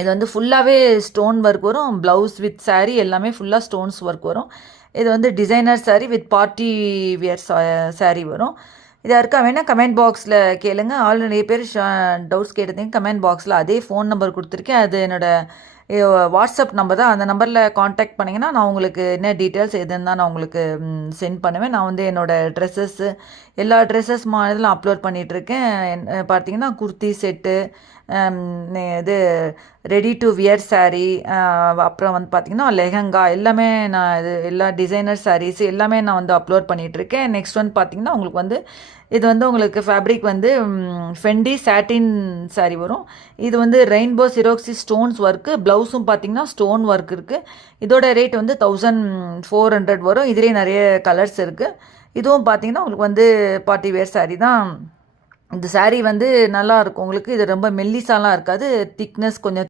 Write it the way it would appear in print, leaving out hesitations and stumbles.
இது வந்து ஃபுல்லாகவே ஸ்டோன் ஒர்க் வரும். ப்ளவுஸ் வித் saree எல்லாமே ஃபுல்லாக ஸ்டோன்ஸ் ஒர்க் வரும். இது வந்து designer saree with party wear saree வரும். இது யாருக்கா வேணால் கமெண்ட் பாக்ஸில் கேளுங்க. நிறைய பேர் டவுட்ஸ் கேட்டிருந்தீங்க. கமெண்ட் பாக்ஸில் அதே ஃபோன் நம்பர் கொடுத்துருக்கேன். அது வாட்ஸ்அப் நம்பர் தான். அந்த நம்பரில் காண்டாக்ட் பண்ணிங்கன்னா நான் உங்களுக்கு என்ன டீட்டெயில்ஸ் எதுன்னு தான் நான் உங்களுக்கு சென்ட் பண்ணுவேன். நான் வந்து என்னோடய ட்ரெஸ்ஸஸ்ஸு எல்லா ட்ரெஸ்ஸஸ் மாதிரிலாம் அப்லோட் பண்ணிகிட்ருக்கேன். பார்த்தீங்கன்னா குர்த்தி செட்டு, இது ரெடி டு வியர் saree, அப்புறம் வந்து பார்த்திங்கன்னா லெஹங்கா எல்லாமே நான் இது எல்லா டிசைனர் sarees எல்லாமே நான் வந்து அப்லோட் பண்ணிகிட்ருக்கேன். நெக்ஸ்ட் வந்து பார்த்திங்கன்னா உங்களுக்கு வந்து இது வந்து உங்களுக்கு ஃபேப்ரிக் வந்து ஃபெண்டி சாட்டின் saree வரும். இது வந்து ரெயின்போ சிரோக்ஸி ஸ்டோன்ஸ் ஒர்க்கு. ப்ளவுஸும் பார்த்திங்கன்னா ஸ்டோன் ஒர்க் இருக்குது. இதோட ரேட் வந்து 1400 வரும். இதுலேயே நிறைய கலர்ஸ் இருக்குது. இதுவும் பார்த்திங்கன்னா உங்களுக்கு வந்து பார்ட்டி வேர் saree தான். இந்த saree வந்து நல்லா இருக்கும் உங்களுக்கு. இது ரொம்ப மெல்லிசாலாம் இருக்காது. திக்னஸ் கொஞ்சம்